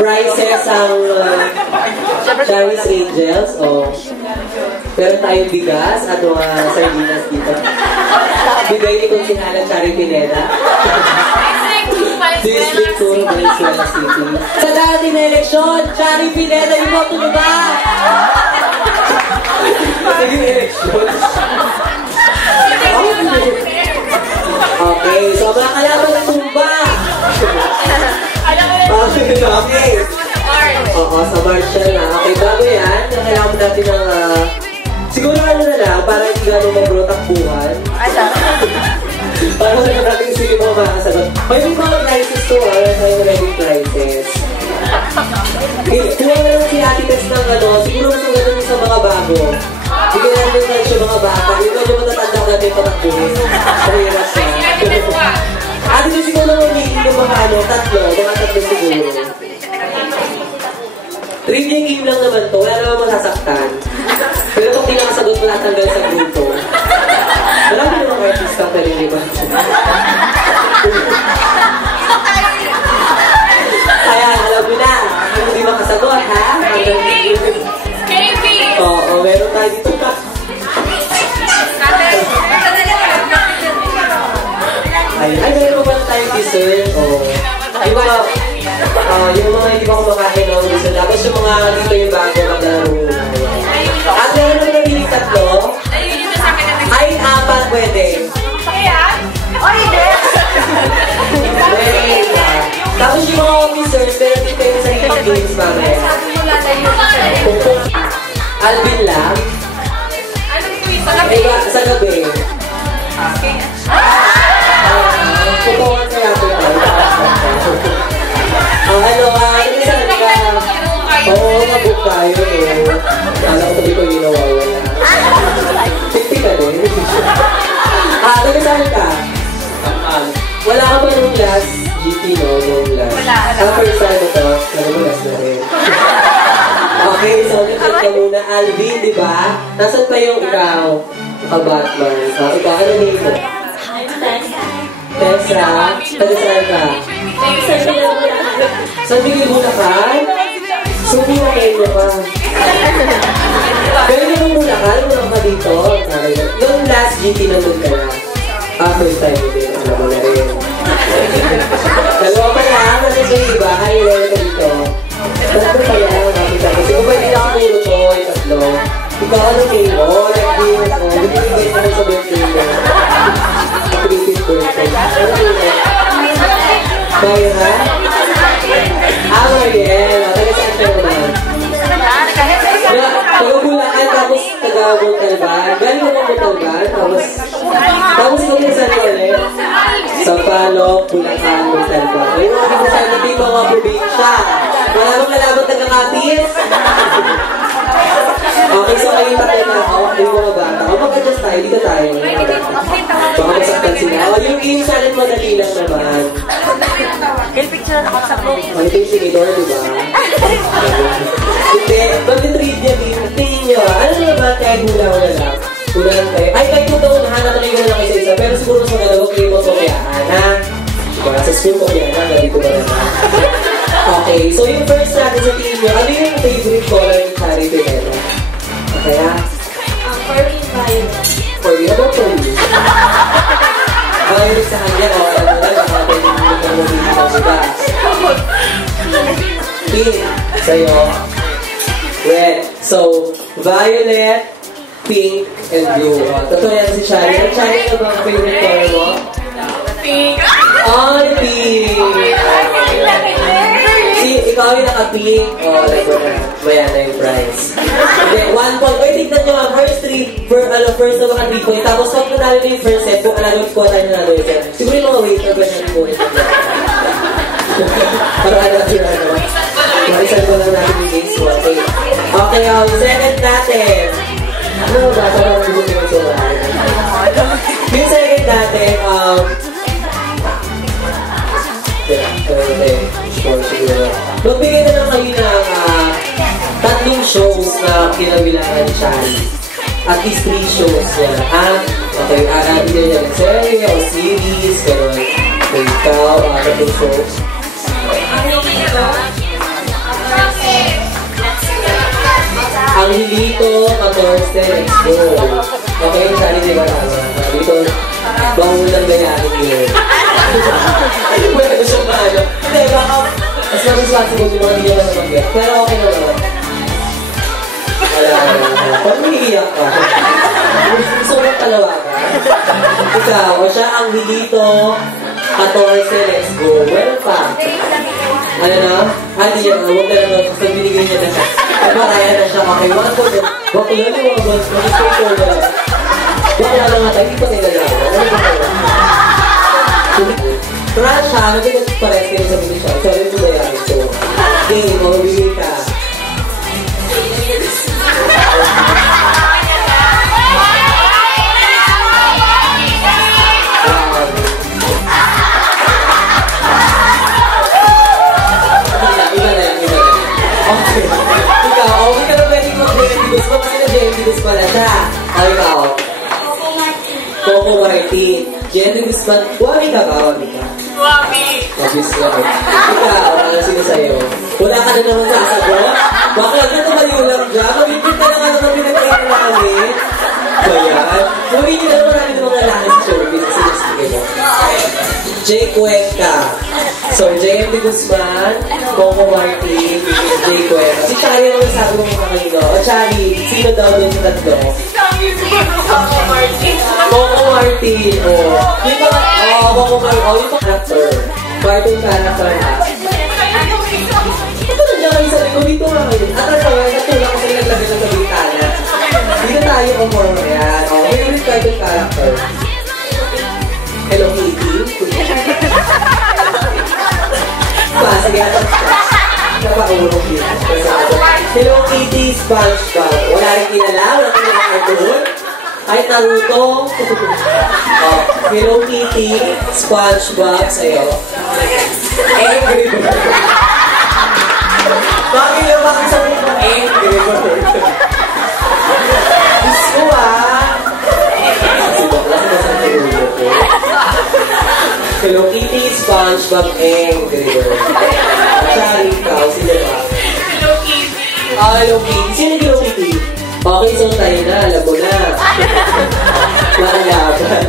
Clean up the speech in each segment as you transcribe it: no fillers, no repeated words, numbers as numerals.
prizes ang Charis Angels. Meron tayong bigas at mga sardinas dito. Bigay ni Konsihala Chari Pineda. District 2, Valenzuela City. Sa dating na eleksyon, Chari Pineda, iboto mo ba? Sige na eleksyon. Okay, so mga kalaban ng tumba. Okay. Oo, sa Marshall na. Okay, bago yan, kailangan natin ng siguro ano na lang, para hindi gano'ng mag-bro takbuhan. Para sa natin sige mga makasagot. May mga prizes to, may ready prizes. Kuha na lang si Ate Tess ng siguro mas maganda nyo sa mga bago. Bigyan natin tayo sa mga bata. Yung medyo matatanda ko natin patakbuhin. Mahirap siya. Ate Tess siguro naman umihin ng mga tatlo siguro. Trivia game lang naman to, wala naman masasaktan. Pero kung di nakasagot mo natanggal sa grupo, marami namang artista pero hindi ba? Kaya alam mo na, kung hindi makasagot ha? Oo, meron tayo dito pa. Ay, meron ba tayong dessert? Yung mga hindi ba kumakain ng dessert. Tapos yung mga dito yung bago maglalaro na. At meron naman nabiling tatlo. Ay, apat pwede. O, hindi. Tapos yung mga officers, meron din kayo sa hidden games mamaya. Alvin lang. Sa gabi. Pupungan kaya po tayo. Isang ka. Oo, mabuk tayo. Kala ko tabi ko yung nawawala. Tikti ka din. Nagkasabi ka? Wala ka ba nung last GP, no? Nung last? First time ito, alam mo last na rin. Okay, so nag-check ka muna. Alvin, di ba? Nasaan pa yung ikaw? Batman. Ikaw, ano name mo? Tessa. Tagasal ka? Saan bigay mo na ka? Subi na kayo ka. Pero yung muna ka, muna ka dito. Yung last GT nandun ka na. First time mo din. Alam mo na rin. Dalawa pa lang. Kasi yung iba, highlight ka dito. Tatlo pa lang. Kasi kung ba hindi ako kayo ito, yung tatlo. Ikaw ano kayo? Nag-games. Bibigay ka na sa birthday mo. Creative birthday. Ano kayo? Kaya ha? Mariel. Taga-saan ka naman? Taga-Bulacan, tapos taga-Montalban. Galing mo Montalban, tapos kung-saan ka ulit? Sampaloc, Bulacan, Montalban. Ayun mga kung-saan natin mga probinsya. Maramang kalabang taga-Kapis. Okay, so kayo tayo na ako. Yung mga bata. Mag-adjust tayo, dito tayo. Baka masaktan sila. Yung game salit madali lang naman. Picture ako sa group. Ito yung sinidor, diba? Hindi, mag-trivia game. Tingin nyo, ano na ba kaya hula na lang? Hulaan kayo. Ay, kahit mo ito, nahanap na yung lang isa-isa. Pero siguro mas magalaw kayo mo sa kayaan, ha? Diba, sa school ko kayaan, dito ba naman? Okay, so yung first natin sa tingin nyo, ano yung favorite color ng Chari Pineda? Okay, ha? For me, violet. For you? How about for you? Violet sa kanya, o ano na, nakapagin mo na mo siya. Pink. Sa'yo. Red. So, violet, pink, and blue. Totoo yan si Chari. Ang Chari na ba ang favorite color mo? Pink. Oh, pink! Ikaw yung naka-pink. Oh, like ko na. Maya na yung prize. Okay, 1 point. Wait, tignan nyo ang first na mga 3 points. Tapos, pag nanalo na yung first set, kung alam ko tayo nanalo yung set. Siguro yung mga waiter ba siya po. Para natin ano. Marisan ko lang natin yung games. Okay, second natin. Ano ba? Sa mga buti mo sila. Yung second natin, magbigay na lang kayo ng 3 shows na kinabilangan ni Chari. At least 3 shows yan. Okay, bigay niya ng serye o series, pero may ikaw, 3 shows. Angelito 14, let's go. Okay, sorry, di ba tama? Dito, bawal lang gayahin yun. Ano ba na gusto ba ano? Hindi, baka mas responsible yung mga hindi naman na mag-get. Pero okay na naman. Wala na. Pag umiiyak ka, gusto mo talawa ka. Ikaw, o siya ang Angelito 14, let's go. Welcome. Ano na? Hindi yan, huwag na naman. Kasi binigay niya na siya. Diba, kaya na siya. Okay, one for the... Bakla yung mga boss. Mag-stay for the... Bakla lang nga tayo. Hindi pa nila naman. Ano ba kayo? Crush ha. Hindi ko pares kayo sa video siya. Sorry po na yan. So, game. Mabibigay ka. Okay. Ikaw, okay ka na pwede mo JMD Guzman kasi na JMD Guzman na siya. O ikaw? Coco Martin. JMD Guzman. Wami ka ba? Wami ka? Wami. Obvious ka. Ikaw, ano sino sa'yo? Wala ka na naman sasagot? Bakit na tumayo lang dyan? Mabibig ka na nga naman pinag-kaya namin. So yan. Mabibig na naman namin ng mga lalaki sa showbiz. Kasi sige mo. Jay Cuenca. So, JMD Guzman, Coco Martin, Jay Cuenca. Si Chari naman sabi mo mga kanino. O Chari, sino daw doon sa tatlo? Coco Martin. Coco Martin, o. Yung mga, Coco Martin, o, yung mga character. Cartoon character na. Ito na dyan kayo sa likod, dito nga kayo. At ang sabi, natulak kasi naglagay lang sa bintana. Dito tayo umor. Yan, o. Favorite cartoon character. Hello Kitty. Sige, napaulong dito. Hello Kitty, SpongeBob. Wala rin kinala, wala rin kinala. Kahit Naruto. Hello Kitty, SpongeBob, sa'yo. Angry Bird. Bakit yung makasabi mo Angry Bird? Diyos ko kasi bakla ka sa narulo ko. Hello Kitty, SpongeBob, Angry Bird. Sorry, ikaw, sino ba? Hello Kitty. Hello Kitty. Sino Hello Kitty? Okay, so tayo na, alam mo na. Lalaban.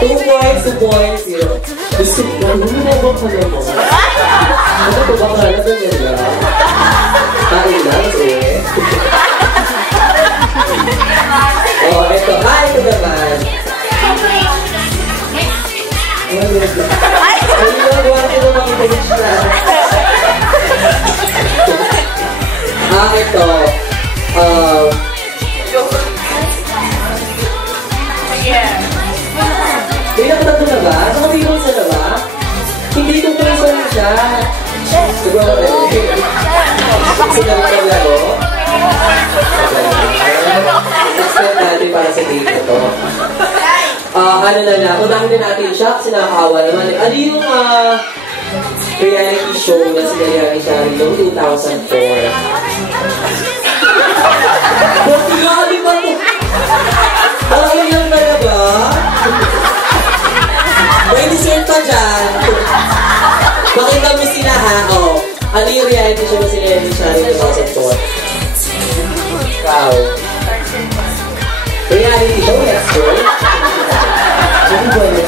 2 points, 2 points, yun. Gusto ko, ano na ba ka naman? Ano ko ba ka na ba nila? Tayo lang, eh. Ito. Ito naman. Ay, nagawa ko na makita siya. Ito. Pinakatatlo na ba? Saka tingin sa na ba? Hindi itong pulisan siya. Diba mo rin? Sila mo ang laro? Extend natin para sa date na to. Ano na lang, unahin na natin siya kasi nakakawa naman. Ano yung reality show na sinayari siya noong 2004? Grabe ba ito? Alam yan talaga? May dessert pa dyan. Pakita mo sila ha. Ano yung reality show na sinayari siya noong 2004? Ikaw. Reality show, let's go. Ano ba yun?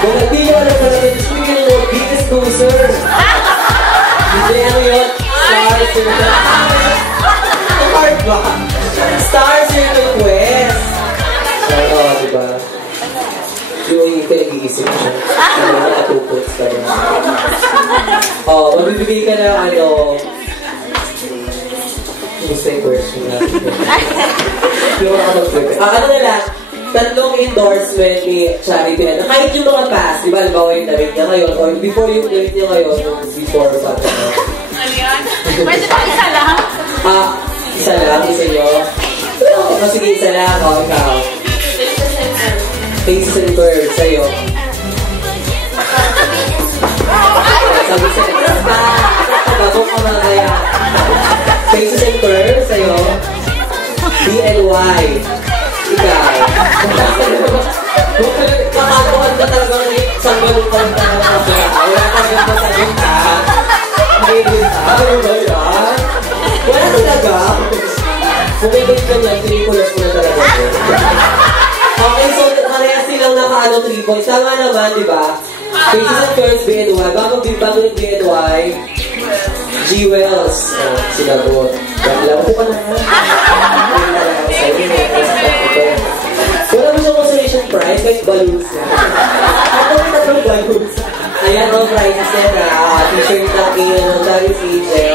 Kung hindi nyo alam na naman, speaking of Biggest Loser. Hindi ano yun? Star Circle. Ang hard ba? Star Circle Quest. Oo, diba? Yung pinag-iisip siya. Ano, nakatupots ka rin. Mabibigay ka na gusto yung question natin. Yung mga kapag-pwede. Ano na lang, tatlong endorsement ni Charity na kahit yung mga past, di ba, halimbawa yung damit niya ngayon, or before yung damit niya ngayon, yung before pa. Ano yan? Pwede pa isa lang? Isa lang, isa nyo. Sige, isa lang, ikaw. Faces and Curves, sa'yo. Sabi sa'yo, bago ka mamaya. Faces and Curves, sa'yo. DNY. Ikaw. Kakatuan ka talaga ng isang ganun pa rin talaga. Wala talaga masagot ha. May din ha. Ano ba yan? Wala talaga. points. Tama naman, di ba? Faces and Curves, BNY. Bago yung BNY, G. Wells. Oh, sinagot. Alam ko pa na. Wala mo siyang consolation prize, kahit balloons na. Ako may tatlong balloons. Ayan, all prizes yan. T-shirt na kayo ng Charlie Cager.